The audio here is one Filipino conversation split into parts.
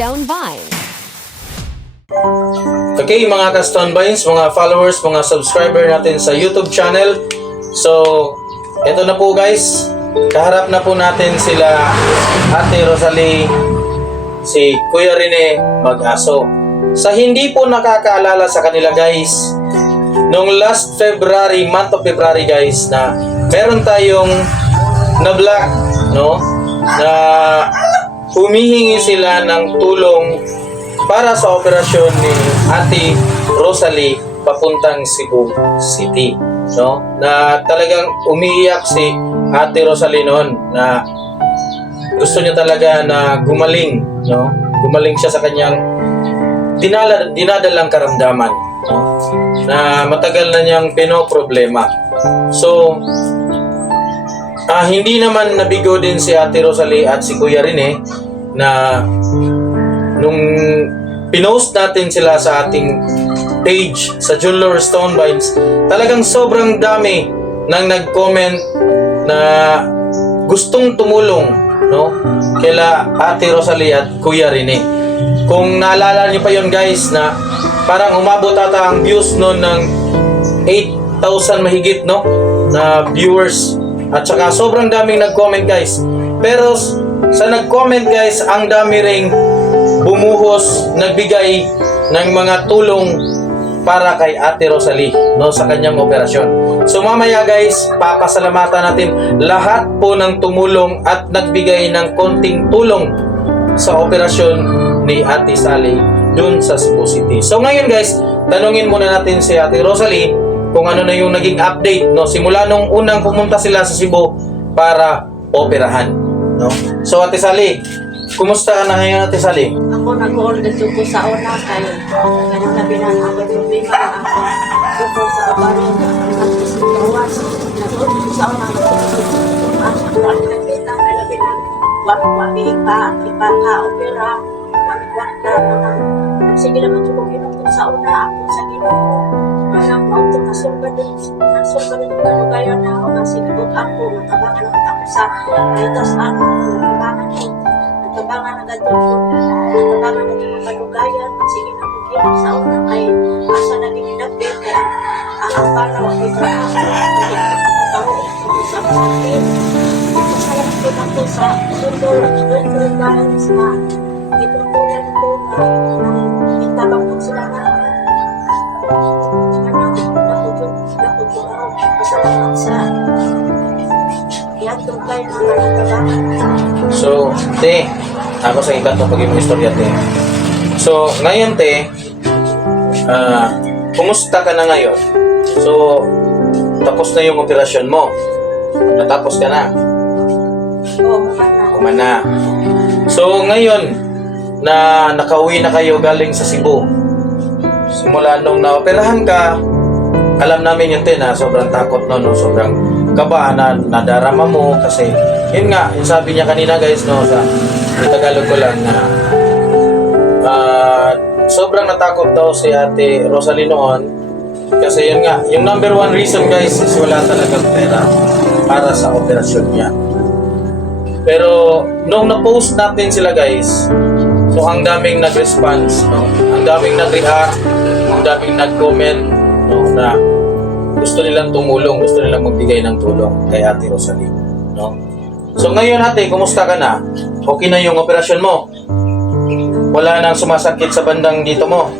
Stone Vines. Okay, mga ka-Stone Vines, mga followers, mga subscriber natin sa YouTube channel. So, eto na po guys. Kaharap na po natin sila Ate Rosalie, si Kuya Rene Mag-aso. Sa hindi po nakakaalala sa kanila guys, nung last February, month of February guys, na meron tayong na-vlog, no? Na humihingi sila ng tulong para sa operasyon ni Ate Rosalie papuntang Cebu City. No? Na talagang umiiyak si Ate Rosalie noon na gusto niya talaga na gumaling, no? Gumaling siya sa kanyang dinala, dinadalang karamdaman, no? Na matagal na niyang pinoproblema. So, ah, hindi naman nabigo din si Ate Rosalie at si Kuya Rene na nung pinost natin sila sa ating page sa Jeweler Stone Vines, talagang sobrang dami nang nag-comment na gustong tumulong no kila Ate Rosalie at Kuya Rene. Kung naalala niyo pa yon guys na parang umabot ata ang views noon ng 8,000 mahigit no na viewers at saka sobrang daming nag-comment guys. Pero sa nag-comment guys, ang dami ring bumuhos, nagbigay ng mga tulong para kay Ate Rosalie no sa kanyang operasyon. So mamaya guys, papasalamatan natin lahat po ng tumulong at nagbigay ng konting tulong sa operasyon ni Ate Sally dun sa Cebu City. So ngayon guys, tanungin muna natin si Ate Rosalie kung ano na yung naging update no simula nung unang pumunta sila sa Cebu para operahan no. So Ate Sally, kumusta ka na ngayon Ate Sally? Ako nag-hold dito ko sa una kay ganun na bilang ako problema ako tungkol sa kabaran at isigawas. Nag-hold sa una asa ko ang nakita na labi na wag wag ipa ipa ka opera wag wag na sige naman ko sa una ako sa ginoo parang auto na sulbad na sulbad ng kalugayan na ako na sigot ako nakabangan ako sa kaitas ano nakabangan ko nakabangan agad ko nakabangan na yung kalugayan sige kung kinukot sa una kay asa na ginilapit kaya ang ang panaw ay ako sa akin Masaya ko na po sa at sundol dahil sa na. So, te, ako sa ikat ng pag istorya, te. So, ngayon, te, ah, kumusta ka na ngayon? So, tapos na yung operasyon mo. Natapos ka na. Oo, mga na. Kumana. So, ngayon, na nakauwi na kayo galing sa Cebu. Simula nung naoperahan ka, alam namin yun, te, na sobrang takot no, no sobrang kaba na nadarama mo kasi yun nga, yung sabi niya kanina guys no sa Tagalog ko lang na ah, sobrang natakot daw si Ate Rosalie noon kasi yun nga, yung number one reason guys is wala talagang pera para sa operasyon niya. Pero nung na-post natin sila guys, so ang daming nag-response, no? Ang daming nag-react, ang daming nag-comment, no? Na gusto nilang tumulong, gusto nilang magbigay ng tulong kay Ate Rosalie, no? So ngayon ate, kumusta ka na? Okay na yung operasyon mo? Wala nang sumasakit sa bandang dito mo?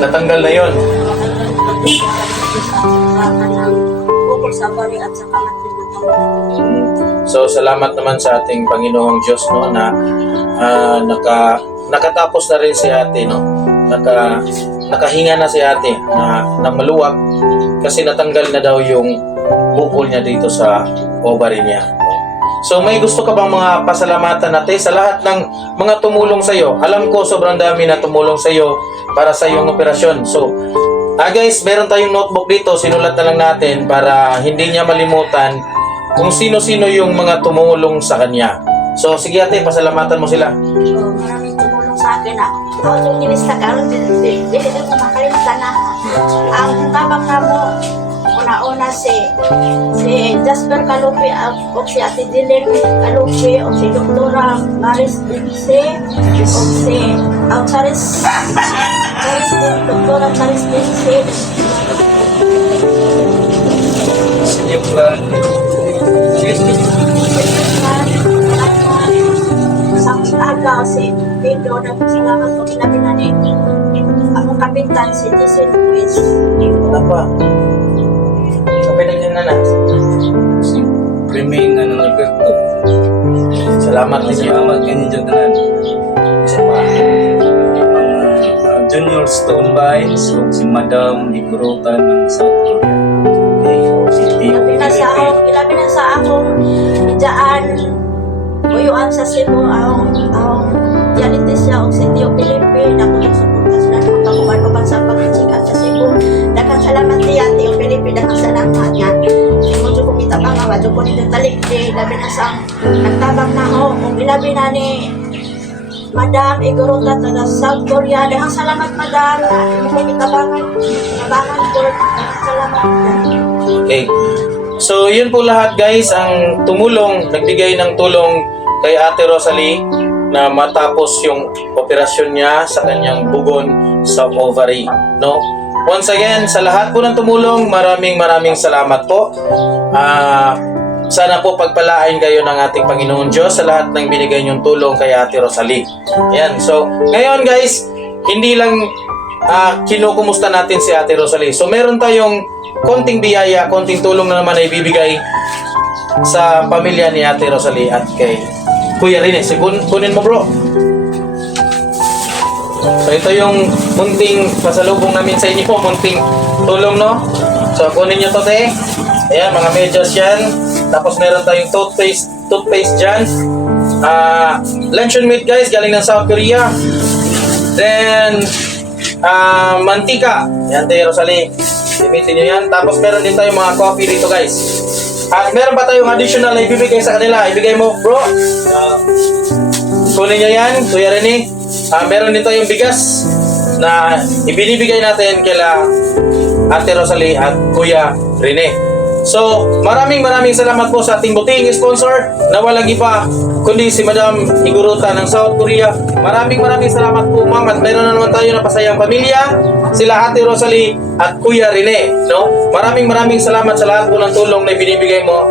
Natanggal na yon. Na. So salamat naman sa ating Panginoong Diyos no na ah, naka nakatapos na rin si ate no. Naka nakahinga na si ate na ng maluwag kasi natanggal na daw yung bukol niya dito sa ovary niya. So may gusto ka bang mga pasalamatan natin sa lahat ng mga tumulong sa iyo? Alam ko sobrang dami na tumulong sa iyo para sa iyong operasyon. So ah guys, meron tayong notebook dito, sinulat na lang natin para hindi niya malimutan kung sino-sino yung mga tumulong sa kanya. So sige ate, pasalamatan mo sila. So, maraming na. Ako yung ginista ka, hindi hindi ko makalimutan na. Ang tabang na mo, Una-una si si Jasper Kalupi ah, o si Ate Dilin Kalupi o si Doktora Maris Dinse o si ang Charis Charis Doktora Charis Dinse Sige po. Sakit Pedro na salamat po kinabi na ni akong kapitan si Jason Luis. Ano pa? Sa pinagyan na na. Si Remain na ng Alberto. Salamat din niyo. Salamat kayo dyan tanan. Ang uh, Junior Stone Vines o si Madam Iguruta ng South Korea. Ilabi na sa akong, ilabi na sa akong dyan uyuan sa Cebu ang ang diabetes siya o si Tio Felipe na kung suporta sila ng pagkuman sa pagsikat sa Cebu. Daghang salamat niya Tio Felipe, daghang salamat nga. Mo jud ko mitabang nga wadyo ko nito talikdi labi na sa nagtabang na ho kung ilabi na ni Madam Igorota taga South Korea. Daghang salamat Madam. Mo ko mitabangan. Tabangan ko. Daghang salamat. Okay. So, yun po lahat guys ang tumulong, nagbigay ng tulong kay Ate Rosalie na matapos yung operasyon niya sa kanyang bugon sa ovary. No? Once again, sa lahat po ng tumulong, maraming maraming salamat po. Ah, sana po pagpalain kayo ng ating Panginoon Diyos sa lahat ng binigay niyong tulong kay Ate Rosalie. Ayan. So, ngayon guys, hindi lang ah kinukumusta natin si Ate Rosalie. So, meron tayong konting biyaya, konting tulong na naman na ibibigay sa pamilya ni Ate Rosalie at kay Kuya Rene. So, kun- kunin mo bro. So, ito yung munting pasalubong namin sa inyo, munting tulong, no? So, kunin nyo to, te. Ayan, mga medyas yan. Tapos meron tayong toothpaste, toothpaste dyan. Ah, luncheon meat guys, galing ng South Korea. Then, ah, mantika. Yan, te, Rosalie. Gamitin nyo yan. Tapos meron din tayong mga coffee dito, guys. At meron pa tayong additional na ibibigay sa kanila. Ibigay mo, bro. Ah, kunin nyo yan, Kuya Rene. Ah, meron din tayong bigas na ibinibigay natin kila Ate Rosalie at Kuya Rene. So, maraming maraming salamat po sa ating buting sponsor na walang iba kundi si Madam Higuruta ng South Korea. Maraming maraming salamat po ma'am at meron na naman tayo na pasayang pamilya sila Ate Rosalie at Kuya Rene. No? Maraming maraming salamat sa lahat po ng tulong na binibigay mo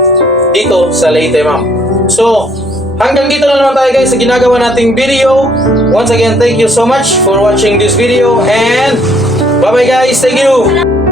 dito sa Leyte ma'am. So, hanggang dito na naman tayo guys sa ginagawa nating video. Once again, thank you so much for watching this video and bye bye guys. Thank you.